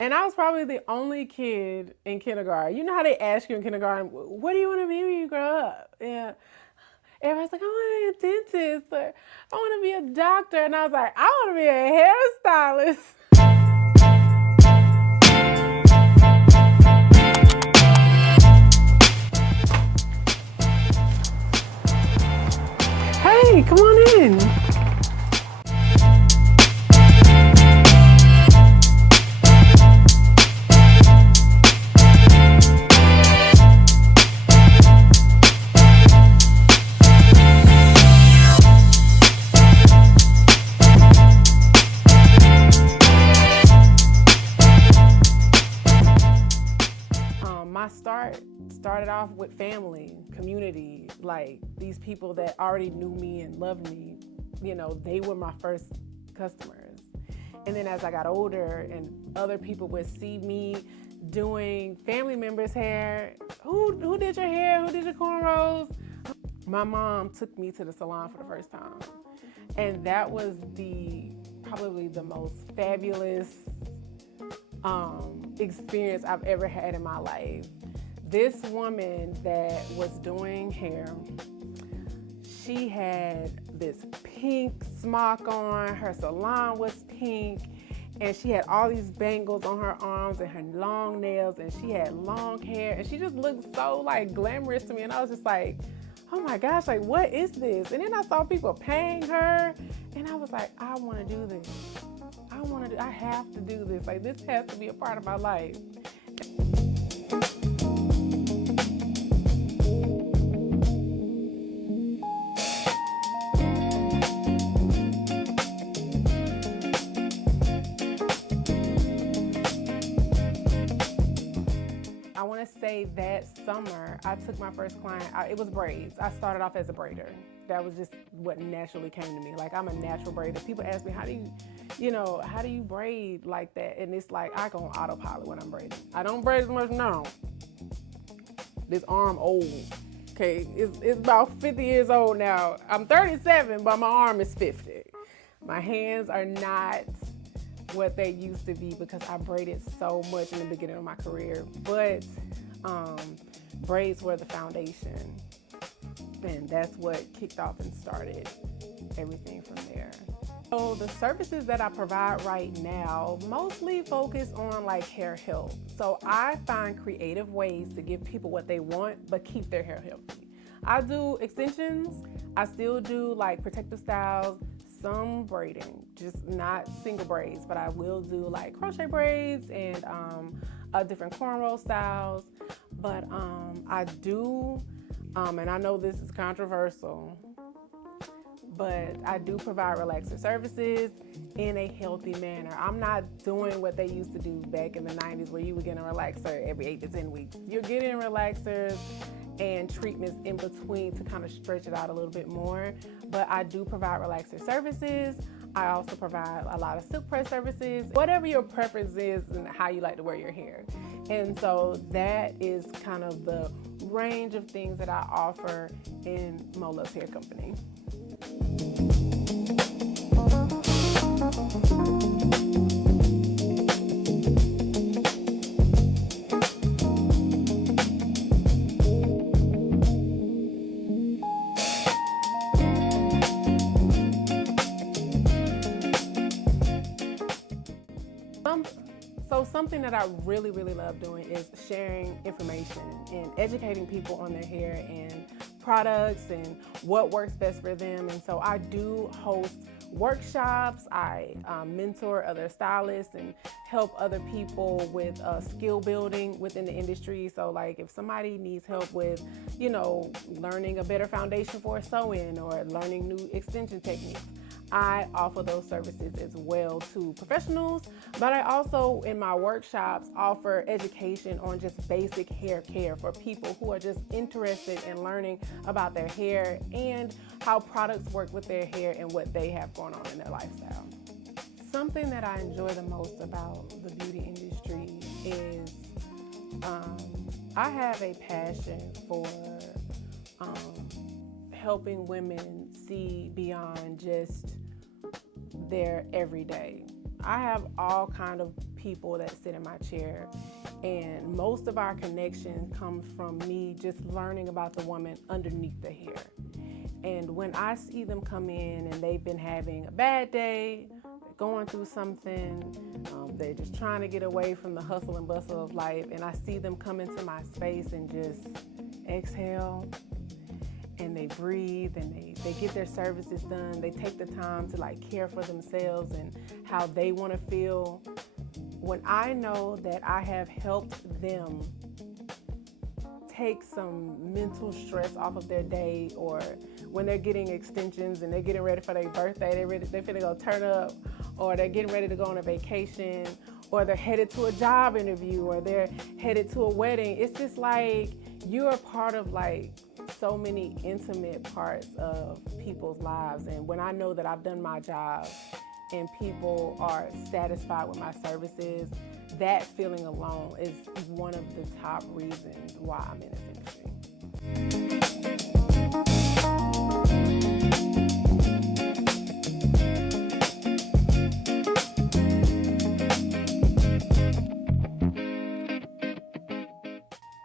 And I was probably the only kid in kindergarten. You know how they ask you in kindergarten, what do you want to be when you grow up? Yeah. Everybody's like, I want to be a dentist or I want to be a doctor. And I was like, I want to be a hairstylist. Hey, come on in. My started off with family, community, like these people that already knew me and loved me. You know, they were my first customers. And then as I got older and other people would see me doing family members' hair, who did your hair? Who did your cornrows? My mom took me to the salon for the first time. And that was probably the most fabulous experience I've ever had in my life. This woman that was doing hair, she had this pink smock on, her salon was pink, and she had all these bangles on her arms and her long nails, and she had long hair, and she just looked so like glamorous to me. And I was just like, oh my gosh, like what is this? And then I saw people paying her, and I was like, I want to do this. I have to do this. Like, this has to be a part of my life. I want to say that summer, I took my first client, it was braids. I started off as a braider. That was just what naturally came to me. Like, I'm a natural braider. People ask me, how do you braid like that? And it's like, I go on autopilot when I'm braiding. I don't braid as much now. This arm old, okay? It's about 50 years old now. I'm 37, but my arm is 50. My hands are not what they used to be because I braided so much in the beginning of my career. But braids were the foundation. And that's what kicked off and started everything from there. So the services that I provide right now mostly focus on like hair health. So I find creative ways to give people what they want, but keep their hair healthy. I do extensions. I still do like protective styles, some braiding, just not single braids, but I will do like crochet braids and different cornrow styles. But I do, and I know this is controversial, but I do provide relaxer services in a healthy manner. I'm not doing what they used to do back in the 90s where you would get a relaxer every 8 to 10 weeks. You're getting relaxers and treatments in between to kind of stretch it out a little bit more. But I do provide relaxer services. I also provide a lot of silk press services, whatever your preference is and how you like to wear your hair. And so that is kind of the range of things that I offer in Mo Loves Hair Company. So something that I really love doing is sharing information and educating people on their hair and products and what works best for them. And so I do host workshops. I mentor other stylists and help other people with skill building within the industry. So like if somebody needs help with, learning a better foundation for a sew-in or learning new extension techniques, I offer those services as well to professionals, but I also in my workshops offer education on just basic hair care for people who are just interested in learning about their hair and how products work with their hair and what they have going on in their lifestyle. Something that I enjoy the most about the beauty industry is I have a passion for helping women see beyond just their everyday. I have all kind of people that sit in my chair. And most of our connection comes from me just learning about the woman underneath the hair. And when I see them come in and they've been having a bad day, they're going through something, they're just trying to get away from the hustle and bustle of life, and I see them come into my space and just exhale, and they breathe, and they get their services done. They take the time to like care for themselves and how they want to feel. When I know that I have helped them take some mental stress off of their day, or when they're getting extensions and they're getting ready for their birthday, they're finna go turn up, or they're getting ready to go on a vacation, or they're headed to a job interview, or they're headed to a wedding. It's just like you're a part of like so many intimate parts of people's lives. And when I know that I've done my job and people are satisfied with my services, that feeling alone is one of the top reasons why I'm in this industry.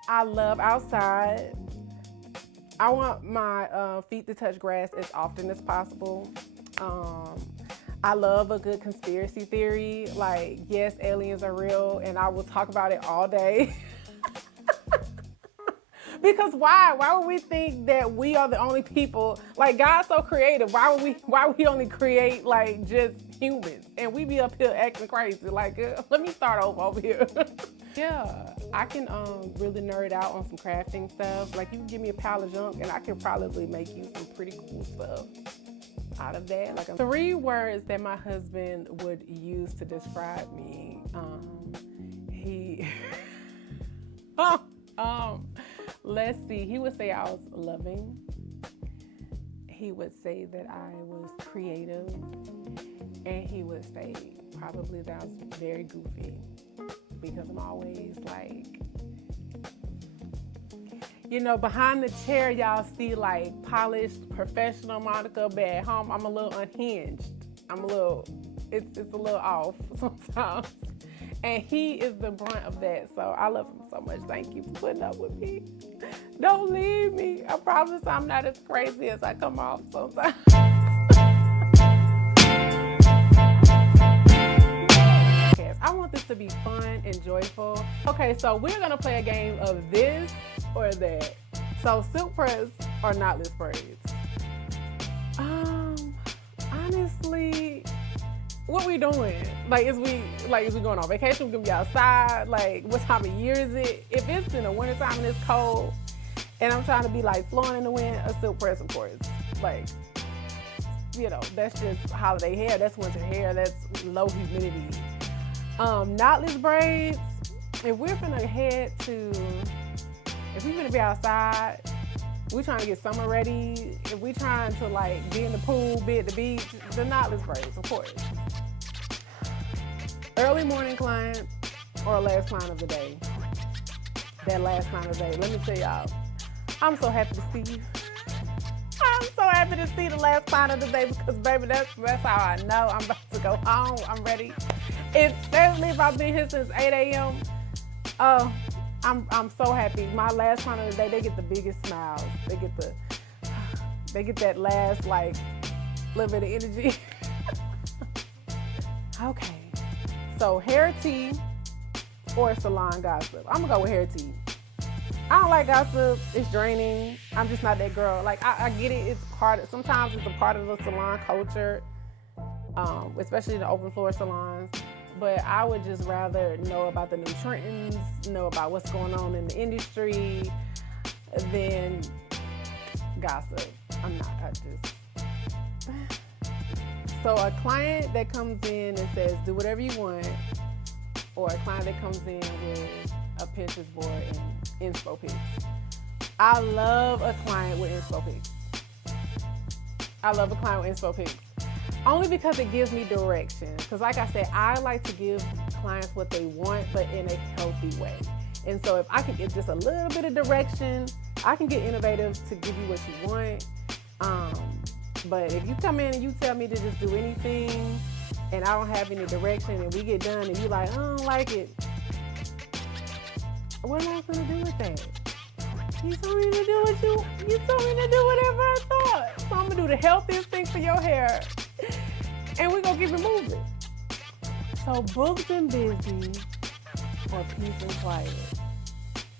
I love outside. I want my feet to touch grass as often as possible. I love a good conspiracy theory. Like, yes, aliens are real, and I will talk about it all day. Because why? Why would we think that we are the only people? Like, God's so creative. Why would we only create like just humans? And we be up here acting crazy. Like, let me start over here. Yeah, I can really nerd out on some crafting stuff. Like, you can give me a pile of junk and I can probably make you some pretty cool stuff out of that. Like, 3 words that my husband would use to describe me. Let's see. He would say I was loving. He would say that I was creative. And he would say probably that I was very goofy, because I'm always like, you know, behind the chair, y'all see like polished, professional Monica, but at home, I'm a little unhinged. It's a little off sometimes. And he is the brunt of that. So I love him so much. Thank you for putting up with me. Don't leave me. I promise I'm not as crazy as I come off sometimes. I want this to be fun and joyful. Okay, so we're gonna play a game of this or that. So silk press or knotless braids. Honestly, what we doing? Like, is we going on vacation? We gonna be outside? Like, what time of year is it? If it's in the wintertime and it's cold, and I'm trying to be like flowing in the wind, a silk press, of course. Like, you know, that's just holiday hair. That's winter hair. That's low humidity. Knotless braids, if we're gonna be outside, we're trying to get summer ready, if we're trying to like be in the pool, be at the beach, the knotless braids, of course. Early morning client or last client of the day. That last client of the day, let me tell y'all, I'm so happy to see you. I'm so happy to see the last client of the day, because baby, that's how I know I'm about to go home. I'm ready. Especially if I've been here since 8 a.m. I'm so happy. My last client of the day, they get the biggest smiles. They get that last like little bit of energy. Okay, so hair tea or salon gossip. I'm gonna go with hair tea. I don't like gossip. It's draining. I'm just not that girl. Like, I get it. Sometimes it's a part of the salon culture, especially the open floor salons. But I would just rather know about the new trends, know about what's going on in the industry than gossip. So a client that comes in and says, do whatever you want, or a client that comes in with a Pinterest board and inspo pics. I love a client with inspo pics. Only because it gives me direction. Because like I said, I like to give clients what they want, but in a healthy way. And so if I can get just a little bit of direction, I can get innovative to give you what you want. But if you come in and you tell me to just do anything, and I don't have any direction, and we get done, and you like, I don't like it. What am I gonna do with that? You told me to do what you told me to do whatever I thought. So I'm gonna do the healthiest thing for your hair, and we're gonna keep it moving. So booked and busy, or peace and quiet.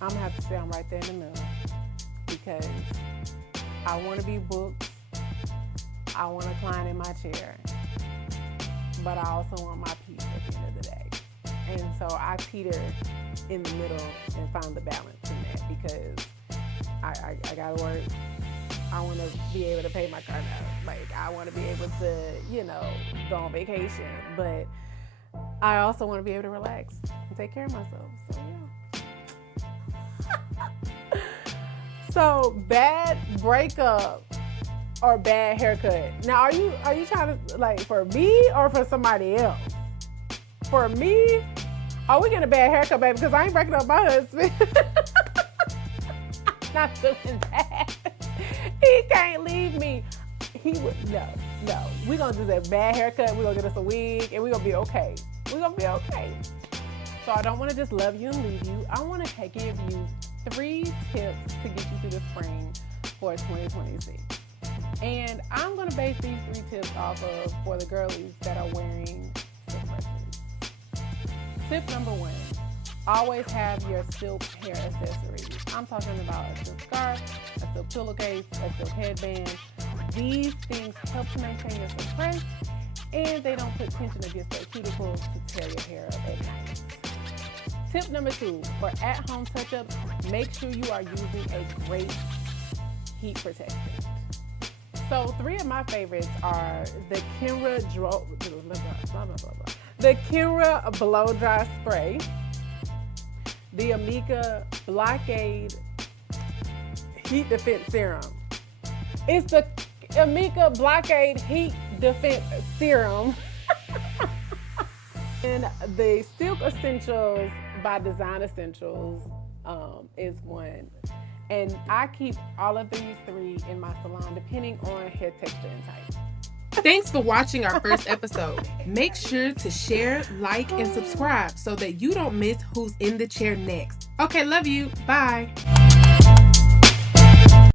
I'm gonna have to say I'm right there in the middle, because I want to be booked. I want a client in my chair, but I also want my peace at the end of the day. And so I teeter in the middle and find the balance in that, because I gotta work. I want to be able to pay my car note. Like, I want to be able to, go on vacation, but I also want to be able to relax and take care of myself. So yeah. So bad breakup or bad haircut. Now, are you trying to, like, for me or for somebody else? For me, are we getting a bad haircut, baby? Because I ain't breaking up my husband. Not doing that. He can't leave me. He would, no. We're going to do that bad haircut. We're going to get us a wig, and we're going to be okay. We're going to be okay. So I don't want to just love you and leave you. I want to give you 3 tips to get you through the spring for 2026. And I'm going to base these 3 tips off of for the girlies that are wearing silk brushes. Tip number 1, always have your silk hair accessories. I'm talking about a silk scarf, a silk pillowcase, a silk headband. These things help to maintain your silk press, and they don't put tension against the cuticles to tear your hair up at night. Tip number 2, for at-home touch-ups, make sure you are using a great heat protectant. So 3 of my favorites are the Kenra Blow Dry Spray, the Amika Blockade Heat Defense Serum. It's the Amika Blockade Heat Defense Serum. And the Silk Essentials by Design Essentials is one. And I keep all of these 3 in my salon depending on hair texture and type. Thanks for watching our first episode. Make sure to share, like, and subscribe so that you don't miss who's in the chair next. Okay, love you. Bye.